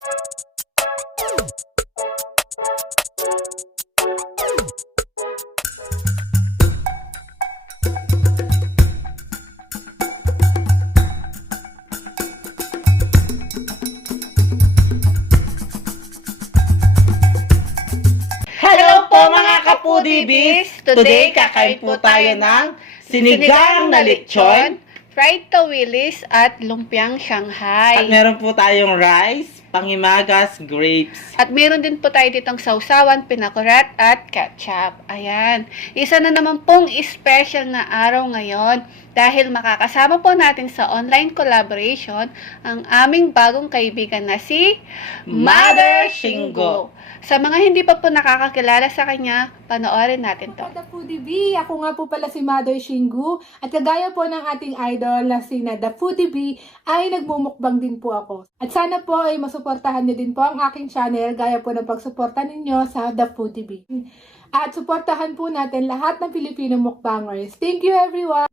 Hello po mga kapudibis! Today, kakain po tayo ng sinigang na lechon, fried tawilis, at lumpiang at Shanghai. meron po tayong rice, pangimagas, grapes. At meron din po tayo ditong sausawan, pinakurat, at ketchup. Ayan. Isa na naman pong special na araw ngayon dahil makakasama po natin sa online collaboration ang aming bagong kaibigan na si Mother Shingo. Sa mga hindi pa po nakakakilala sa kanya, panoorin natin to. The Foodie Bee, ako nga po pala si Mother Shingu at kagaya po ng ating idol na si The Foodie Bee ay nagmumukbang din po ako. At sana po ay masuportahan niyo din po ang aking channel gaya po ng pagsuporta ninyo sa The Foodie Bee. At suportahan po natin lahat ng Filipino mukbangers. Thank you everyone!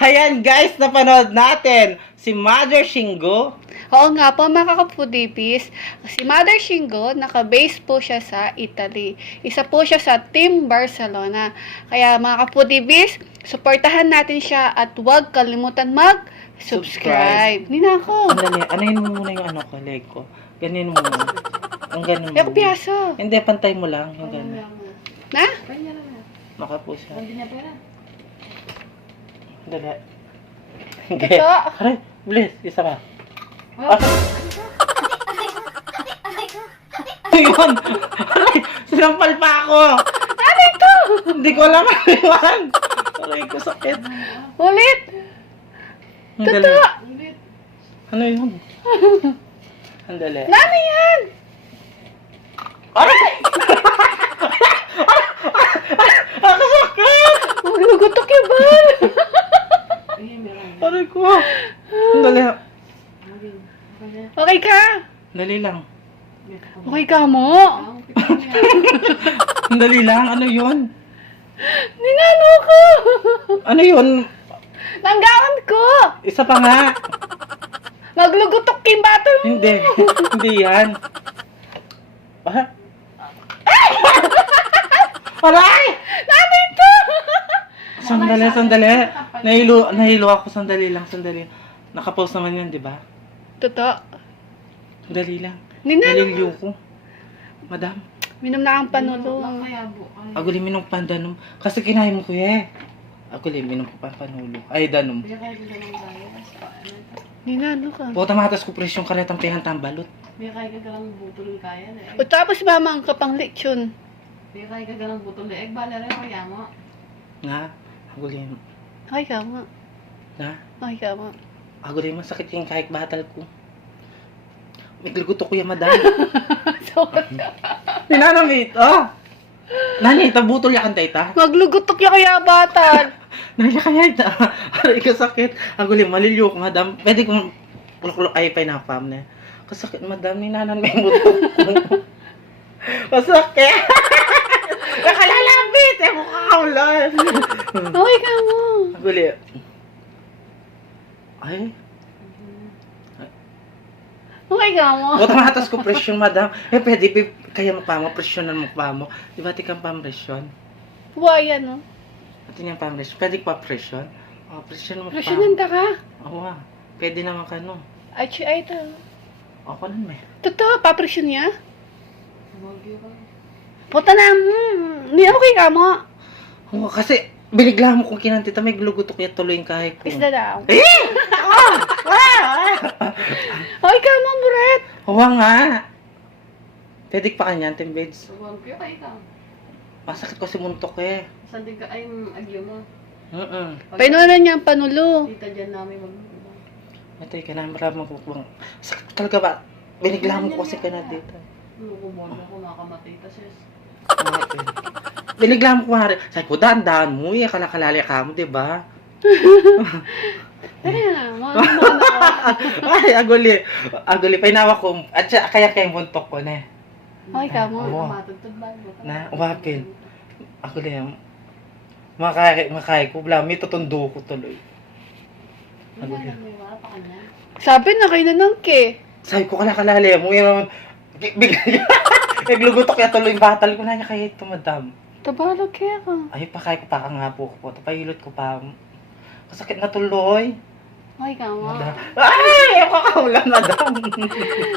Ayan guys, napanood natin si Mother Shingo. Oo nga po mga kapudipis, si Mother Shingo, naka-base po siya sa Italy. Isa po siya sa Team Barcelona. Kaya mga kapudipis, suportahan natin siya at huwag kalimutan mag-subscribe. Nina ako. Andali, anayin mo muna yung ano ko, leg ko. Ganin mo muna. Ang ganun mo. Eko piyaso. Hindi, pantay mo lang. Yung ganun. Na? Maka po siya. Andali. Ito. Aray, bilis. Isa pa. Ayun! Aray, sinampal pa ako! Ano ito? Hindi ko alam ano yun. Aray ko, sakit. Ulit. Andali. Totoo. Ano yun? Andali. Ano yan? Aray! Ako sakit! Magugutok yung bal. Aray ko. Andali. Okay ka? Dali lang. Okay ka mo? Dali lang. Ano yun? Ninano ko. Ano yun? Langgawan ko. Isa pa nga. Maglugutok yung bato mo. Hindi. Hindi yan. Ah? Aray! Ano ito? Sandali. Nahilo ako. Sandali lang. Nakapost naman yun, di ba? Totoo. Dali lang. Ninano. Naliliw ko. Madam. Minom na kang panulo. Aguli minong pandanom. Kasi kinain mo kuya eh. Aguli minong panulo. Ay, danom. Ninano ka. Puta matas ko presyong karetang pinantambalot. May kaya ka lang butol kaya na O tapos mamang kapang lechon. May kaya ka lang butol na bala rin kaya mo. Nga. Aguli. Okay ka mo. Nga. Okay ka mo. Aguli masakit yung kahit batal ko. May gluguto ko yung madam. Pinanamit. Oh! Nani, tabutol yakan tayo. Maglugutok yung kaya batan. Naya kaya ita. Aray ka sakit. Aguli, maliliw ko madam. Pwede kong kulok-kulok ay pinapam na. Kasakit madam, ninanan may buto ko. Kasakit. Nakalalapit. Eh, mukakaulan. Okay ka mo. Aguli. Ay. Okay ka mo. Buta matas ko presyon madam. Eh, pwede kaya mo pa mo. Presyonan mo pa mo. Di ba tikang pampresyon? Buhay ano. At yung pampresyon. Pwede pa presyon? Oh, presyon mo pa. Rasyonanda ka. Oo ah. Pwede naman ka no. Ay, ito. Ako lang may. Totoo, papresyon niya. Bagyo ka. Puta na. Ni okay ka mo. Oo, kasi binigla mo kung kinantita. May glugutok niya tuloy yung kahit ko. Isda daw. Eh! Okay ka mo, Muret. Oo nga. Pwede pa kanya, Timbeds. Bagyo kaya ka. Masakit ko si muntok eh. Saan din ka ay agyo mo? Painunan niya ang panulo. Tita dyan namin mag... Ito yung kailangan maraming kukbang. Sakit ko talaga ba? Binigla mo ko kasi ka na dito. Lukubon ako makamatay ta sis. Binigla mo ko nga rin. Sabi ko, daan mo eh. Kalakalali ka mo, diba? Tara na, mga ako. Ay, aguli. Aguli, painawa ko. At siya, kaya kayong buntok ko na. Okay ka mo. Oo. Matugtog ba? Na, wapin. Aguli, makaya ko. Wala, may tutundo ko tuloy. Ano yan? May wala pa kanya. Sabi na kayo na ke. Sabi ko kalakalalim mo yun. Bigla. Naglugutok kaya tuloy yung batal ko na niya kaya ito, madam. Tabalog kaya ka. Ay, pakay ko pa ka nga po ko. Tapahilot ko pa. Kasakit na tuloy. Okay ka mo. Madam. Ay! Ako kaulan, madam.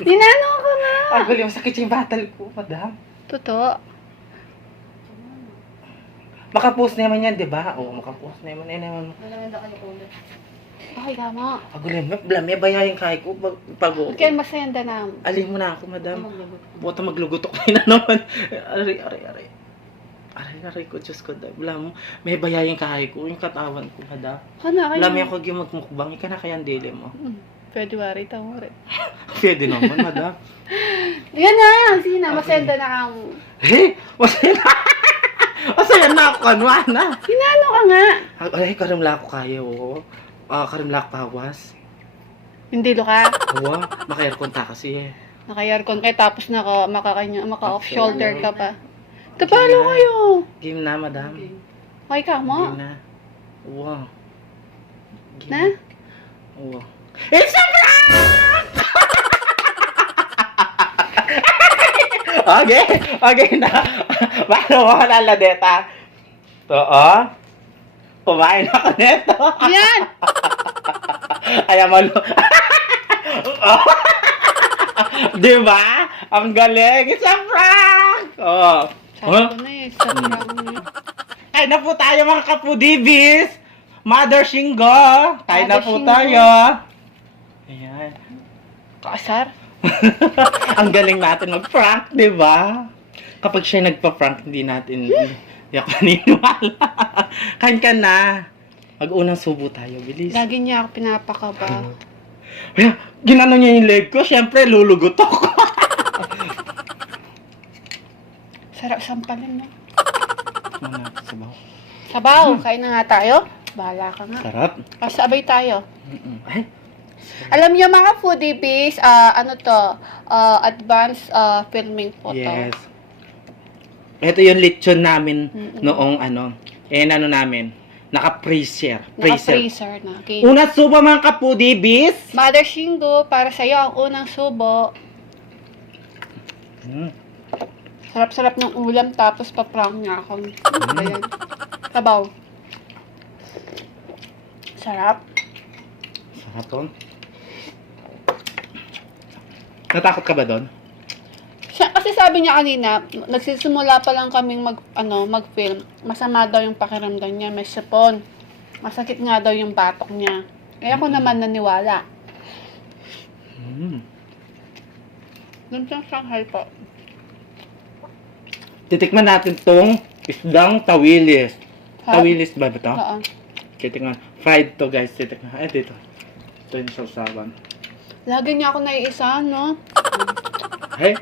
Dinano ko na. Aguli, masakit yung batal ko, madam. Totoo. Makapost naman yan, di ba? Oo, makapost naman. Ay, naman. Malamanda kayo ulit. Okay ka mo. Aguli, may bayayin kaya ko. Pag Okay, masayanda na. alin mo na ako, madam. Maglagot. Buta maglugutok na naman. Aray. Aray ko, Diyos ko. Wala mo, may bayayin kaya ko. Yung katawan ko, madam. Kana kayo. Wala mo ako yung magmukbang. Ika na kaya ang dili mo. February, tamo rin. Pwede naman, madam. Yan na! Sige na, masayanda na ka mo. Hey! Masaya na! Masaya na ako, ano na? Dinano ka nga. Ay, karimla ko kaya, oo. Karimla ko pawas. Hindi lo ka. Oo, maka-aircon ta kasi eh. Naka-aircon kayo tapos maka-off shoulder ka pa. Tapalo kayo. Game na, madam. Okay. Okay ka mo. Game na. Oo. Game Na? Oo. It's a prank! Okay na. Paano mo naladeta? Oo. Kumain ako neto. Yan! Ay, malo. Di ba? Ang galing. It's a prank! Oo. Sabi ko na eh, sa prank. Kain na po tayo mga kapudibis! Mother Shingo! Kain na Mother po Shingo. tayo! Ayan. Kaasar? Ang galing natin mag-prank, di ba? Kapag siya nagpa-prank, hindi ako naniniwala. Kain ka na. Mag-unang subo tayo, bilis. Lagi niya ako pinapakaba. Kaya, ginano niya yung leg ko, syempre, lulugot ako. Sarap sampalin, no? Ano, sabaw? Sabaw, kain na nga tayo. Bahala ka nga. Sarap. Pasabay tayo. Ay, Alam niyo mga foodie base, advanced filming po to. yes. Ito yung lechon namin Mm-mm. noong namin, naka-freezer. Naka-freezer na. Okay. Una subo mga kapudibis. Mother Shingo, para sa'yo ang unang subo. Sarap-sarap ng ulam tapos pa-prank niya ako. Ayan. Sabaw. Sarap. Sarap to. Natakot ka ba doon? Kasi sabi niya kanina, nagsisimula pa lang kaming mag-film. Masama daw yung pakiramdam niya, may sipon. Masakit nga daw yung batok niya. Kaya ako naman naniwala. Doon siyang Shanghai po. Titikman natin tong isdang tawilis. Ha? Tawilis ba ito? Oo. Titikman. Fried to guys. Titikman. Ay, dito. Ito yung sausawan. Lagi niya ako naiisa, no? Hey.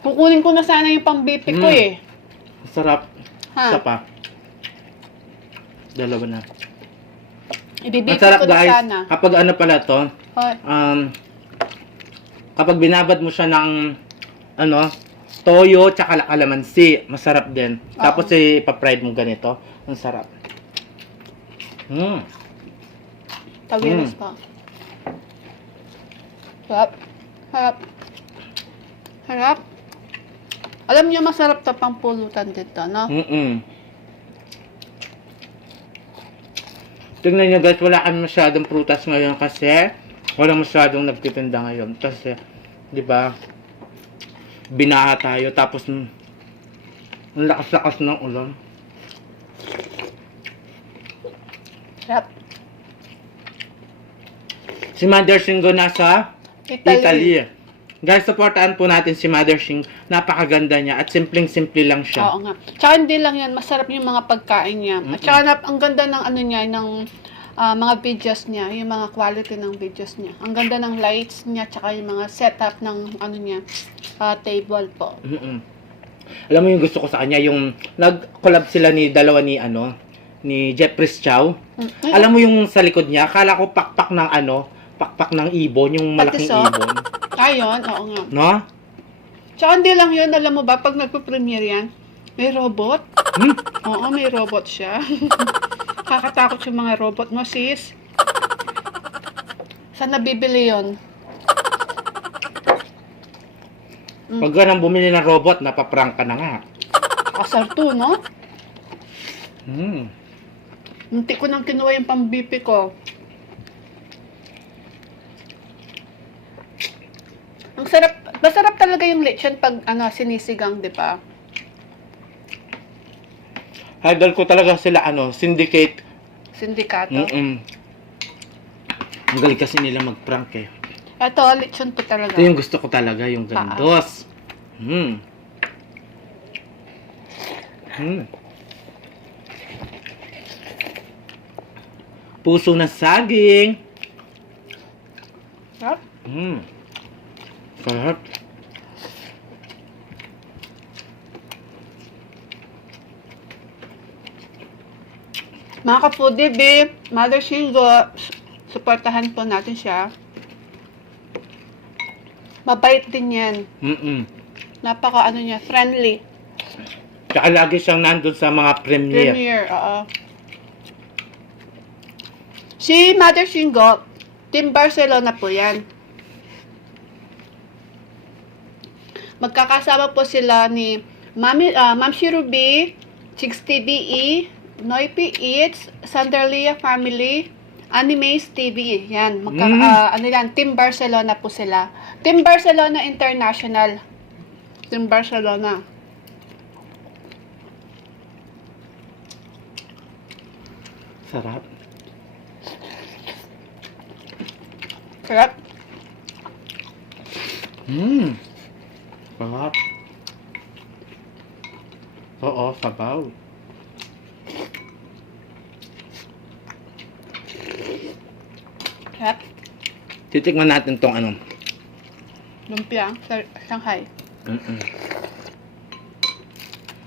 Kukunin ko na sana yung pang-BP ko eh. Sarap. Ha? Isa pa. Dalawa na. Ibibip Masarap ko na guys. sana. Kapag ano pala to, Hoy. kapag binabad mo siya ng toyo tsaka kalamansi, masarap din. Oo. Tapos ipa-fried mo ganito, ang sarap. Tawilis pa. Sarap. Sarap. Sarap. Alam niyo masarap to pang pulutan dito, no? Tingnan nyo guys, wala kami masyadong prutas ngayon kasi wala masyadong nagtitinda ngayon. Kasi, di ba, binaha tayo tapos ang lakas-lakas ng ulan. Sarap. Si Mother Shingo nasa Italy. Italy. Guys, supportaan po natin si Mother Shingo. Napakaganda niya at simpleng-simple lang siya. Oo nga. Tsaka hindi lang yan, masarap yung mga pagkain niya. At tsaka ang ganda ng niya, ng mga videos niya, yung mga quality ng videos niya. Ang ganda ng lights niya, tsaka yung mga setup ng niya, table po. Alam mo yung gusto ko sa kanya, yung nag-collab sila ni ni Jeffrey Chow. Mm. Alam mo yung sa likod niya, akala ko pakpak ng ano, pakpak ng ibon, yung malaking Patiso? ibon. Ayun, oo nga. No? Tsaka hindi lang yun, alam mo ba, pag nagpo-premiere yan, may robot. Hmm? Oo, may robot siya. Kakatakot yung mga robot mo, sis. Saan nabibili yun? Pag ka nang bumili ng robot, napaprank ka na nga. Asar to, no? Hmm. Munti ko nang kinuha yung pang-BP ko. Ang sarap, masarap talaga yung lechon pag sinisigang, di ba? Idol ko talaga sila, syndicate. Sindikato. Mm-mm. Ang galing kasi nila mag-prank eh. Ito, lechon to talaga. Ito yung gusto ko talaga, yung gandos. Hmm. Hmm. Puso ng saging. Sarap. Hmm. Sarap. Mga ka-foodie, babe, Mother Shingo, supportahan po natin siya. Mabait din yan. Mm-mm. Napaka niya, friendly. Tsaka lagi siyang nandun sa mga premiere. Premier, oo. Si Mother Shingo, Team Barcelona po yan. Magkakasama po sila ni Ma'am Shirubi, Chicks TVE, Noipi Eats, Sanderlia Family, Animes TV. Yan. Team Barcelona po sila. Team Barcelona International. Team Barcelona. Sarap. Sarap. Hmm. Sarap. Oo, sabaw. Sarap. Titikman natin tong Lumpia. Shanghai. Mm-mm.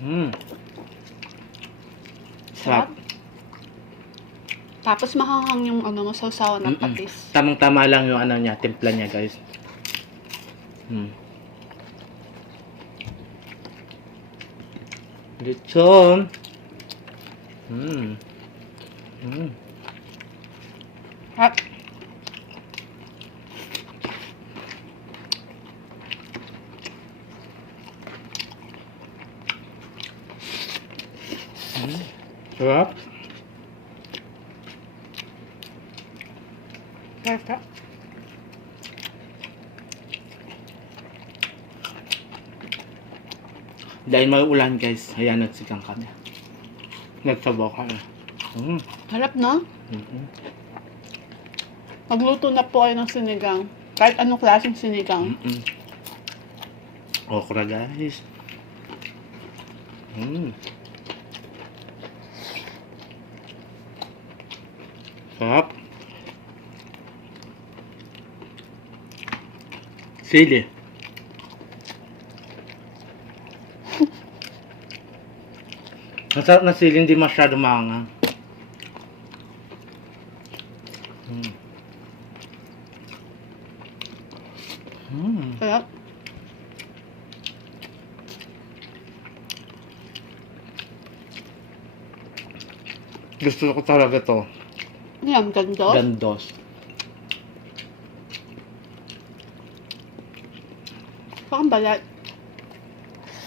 Hmm. Sarap. Sarap. Tapos mahanghang yung sausawan ng Mm-mm. patis. Tamang-tama lang yung niya, timpla niya, guys. Hmm. Lechon. Hmm. Hmm. Sarap. Sarap. Sarap. Dahil may ulan, guys, ayan, nagsigang kami. Nagsabaw kami. Hmm. Sarap, no? Mm-mm. Magluto na po kayo ng sinigang. Kahit anong klaseng sinigang. Mm-mm. Okra, guys. Hmm. Sarap. Sili. Masarap na sili, hindi masyado maangang. Hmm. Hmm. Sarap. Gusto ko talaga to. Yan, ganda. Gandos. Parang balat.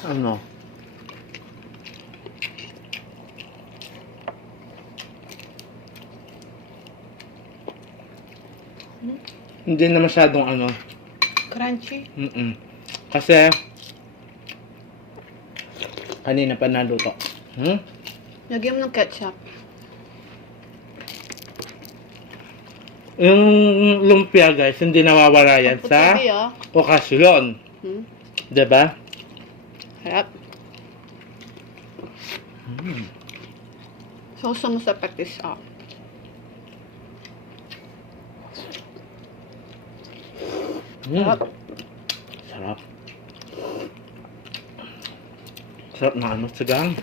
Ano? Hindi na masyadong Crunchy. Kasi kanina pa naluto. Lagyan mo ng ketchup. Yung lumpia, guys, hindi nawawala yan sa Puti, oh. okasyon. Hmm? Diba? Sarap. Sausa mo sa patis, oh. Sarap. Sarap. Sarap na sigang.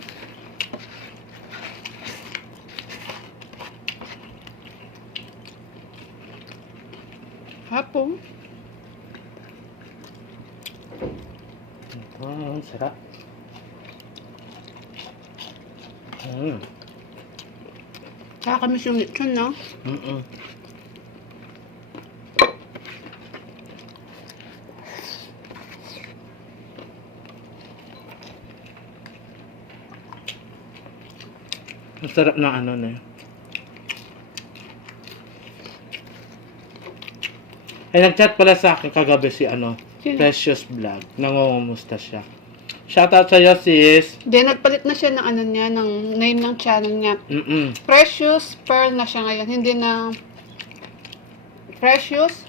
po. Ito, ang sarap. Nakakamiss yung lechon, no? Mm-mm. Ang sarap ng ano na yun. Ay, nag-chat pala sa akin kagabi si ano, Sino? Precious Vlog. Nangungumusta siya. Shoutout sa'yo, sis. Then, nagpalit na siya ng ano niya, ng name ng channel niya. Precious Pearl na siya ngayon. Hindi na Precious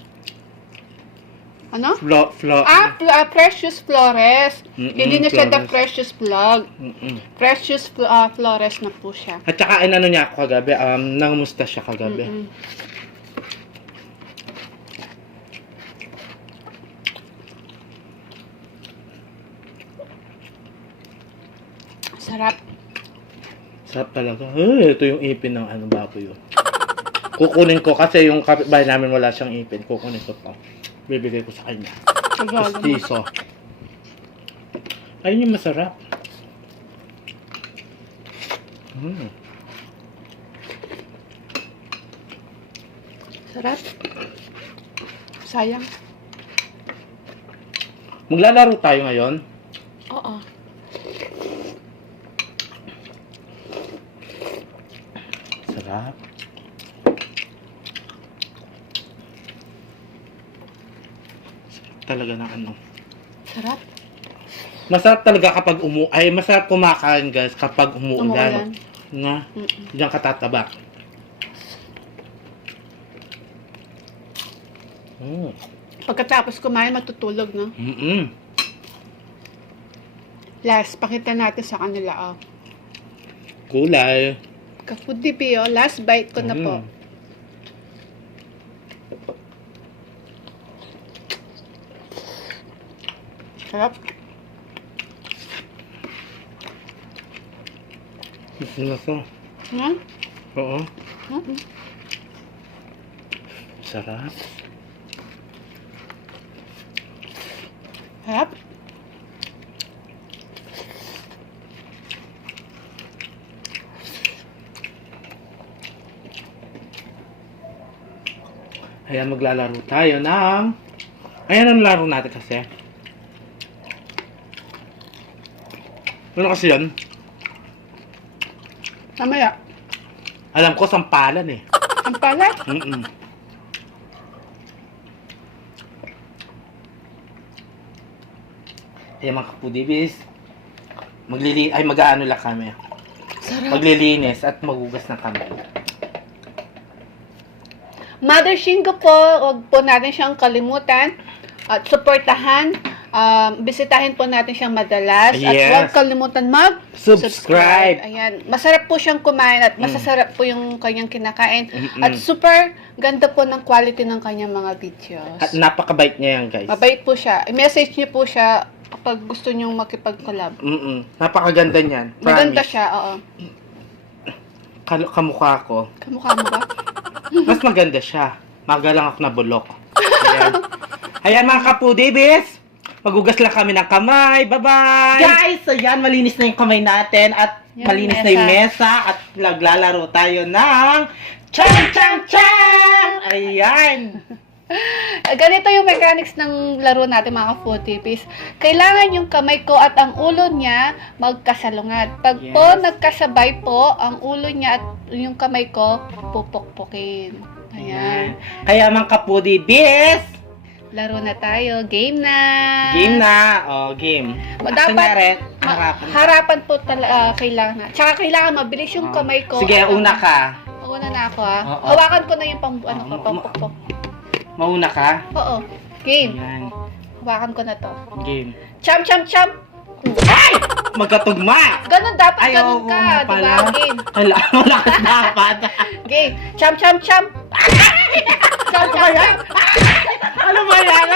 ano? Precious Flores. Hindi na siya The Flores. Precious Vlog. Precious Flores na po siya. At saka, inano niya ako kagabi, nangumusta siya kagabi. Sarap. Sarap talaga. Ito yung ipin ng ano baboy yun. Kukunin ko kasi yung kapitbahay namin wala siyang ipin. Kukunin ko to. Bibigay ko sa kanya. Pustiso. Ayun yung masarap. Sarap. Sayang. Maglalaro tayo ngayon. Oo. Sarap. Sarap talaga ng ano. Sarap. Masarap talaga kapag masarap kumakain guys kapag Umuulan. umuulan. Nga, diyan ka tataba. Pagkatapos kumain, matutulog, no? Last, pakita natin sa kanila, oh. Kulay. Ka-food TV, oh. Last bite ko na po. Sarap. Gusto na to. Yan. Oo. Sarap. Sarap. Ayan, maglalaro tayo ng... Ayan ang laro natin kasi. Ano kasi yan? Mamaya. Alam ko, sampalan eh. Ang palat. Ayan mga kapudibis. Mag-aano lang kami. Sarap. Maglilinis at magugas ng kamay. Mother Shingo po, huwag po natin siyang kalimutan at suportahan. Bisitahin po natin siyang madalas. At Yes. huwag kalimutan Subscribe. Ayan. Masarap po siyang kumain at masasarap po yung kanyang kinakain. At super ganda po ng quality ng kanyang mga videos. At napakabait niya yan guys. Mabait po siya. I-message niyo po siya kapag gusto niyong makipag-collab. Napakaganda niyan. Maganda Promise. siya, oo. Kamukha ko. Kamukha mo ba? Mas maganda siya. Magalang ako na bulok. Ayan. Ayan mga kapudibis. Magugas lang kami ng kamay. Bye-bye! Guys, ayan, malinis na yung kamay natin at Yung malinis na yung mesa at naglalaro tayo ng Chang Chang Chang! Ayan! Ganito yung mechanics ng laro natin mga foodipis. Kailangan yung kamay ko at ang ulo niya magkasalungat. Pag po nagkasabay po, ang ulo niya at yung kamay ko pupukpukin. Ayan. Kaya mga kapudibis, Laro na tayo. Game na. game na. O, game. Dapat harapan. harapan po talaga kailangan na. Tsaka kailangan mabilis yung kamay ko. Sige, at una ka. Una na ako ha. Oo. Hawakan ko na yung pampukpok. Mauna ka. Oo. Game. Ayan. Hawakan ko na to. Game. Cham, cham, cham. Ay! Magkatugma! Ganon dapat, Ay, ganon oo ka. nga Diba? pala. Game. Malakas dapat. Game. Cham, cham, cham. Cham, cham, cham. Ano ba yan?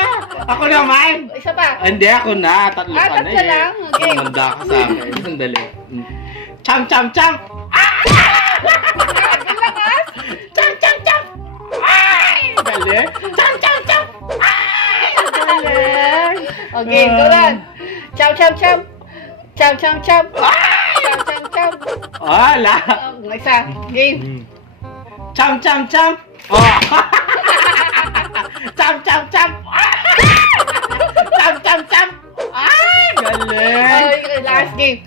Ako naman. Isa pa. Hindi, ako na. Tatlo ka na Tatlo lang. Okay. Manda ka sa akin. Sandali. Cham, cham, cham! Ang lakas. Cham, cham, cham! Ay! Dali. Cham, cham, cham! Okay, go on. Cham, cham, cham. Cham, cham, cham. Cham, cham, cham. Wala. Isa. Game. Cham, cham, cham. Oh. Cham, cham, cham. Cham, cham, cham. Ay, galing. Okay, last game.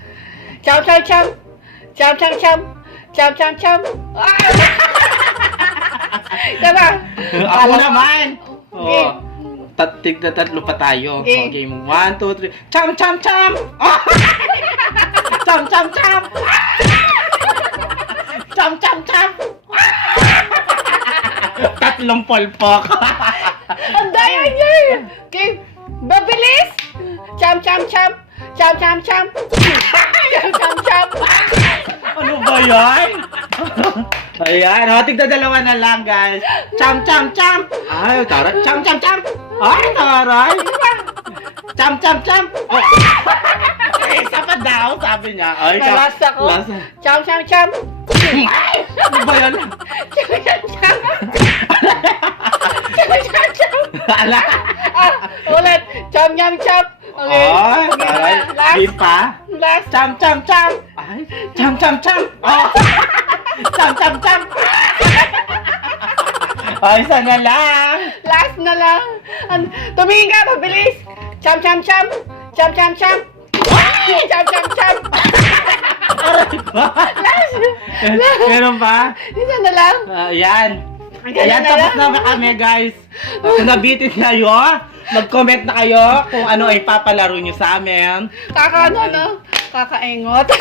Cham, cham, cham. Cham, cham, cham. Cham, cham, cham. Diba? Ako naman. Okay. Oh. Tatlo pa tayo. Okay. Okay, 1, 2, 3. Cham, cham, cham. Oh. Cham, cham, cham. Cham, cham, cham. Tatlong polpok. Ang daya niya eh. Okay. Babilis. Cham, cham, cham. Cham, cham, cham. Cham, cham, cham. Ano ba yan? Ayan, tigda dalawa na lang, guys. Cham, cham, cham. Ay, taray. Cham, cham, cham. Ay, taray. Cham, cham, cham. Oh. Isa pa daw, sabi niya. Ay, Nalas ako. Lasa. Cham, cham, cham. Ay, ano ba yan? Cham, cham, cham. Cham, cham, cham. Ala. Ulit. Cham, cham, cham. Okay. Ay, taray. Last. Di pa. Last. Cham, cham, cham. Ay, cham, cham, cham. Oh. Cham, cham, cham. Ay, isa na lang. Last na lang. Tumingin ka, mabilis. Cham, cham, cham. Cham, cham, cham. Cham, cham, cham. Aray ba? Last. Meron pa? Isa na lang. Ayan. Ayan, na tapos lang. na kami, guys. Kung nabitin kayo, mag-comment na kayo kung ano ay papalaro nyo sa amin. No? Kakaengot.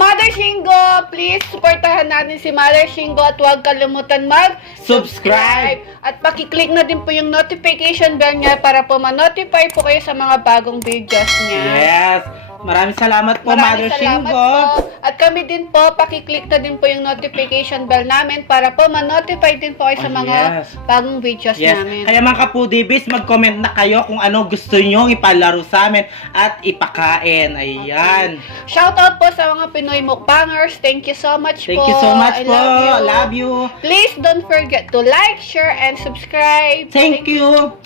Mother Shingo, please supportahan natin si Mother Shingo at huwag kalimutan Subscribe. At pakiclick na din po yung notification bell niya para po ma-notify po kayo sa mga bagong videos niya. Yes. Maraming salamat po, Maraming Mother salamat Shingo. po. At kami din po, pakiclick na din po yung notification bell namin para po ma-notify din po kayo sa Oh, mga yes. bagong videos Yes. namin. Kaya mga kapudibis, mag-comment na kayo kung ano gusto nyo ipalaro sa amin at ipakain. Ayan. Shoutout po sa mga Pinoy mukbangers. Thank you so much Thank po. you so much I po. love you. Love you. Please don't forget to like, share, and subscribe. Thank you.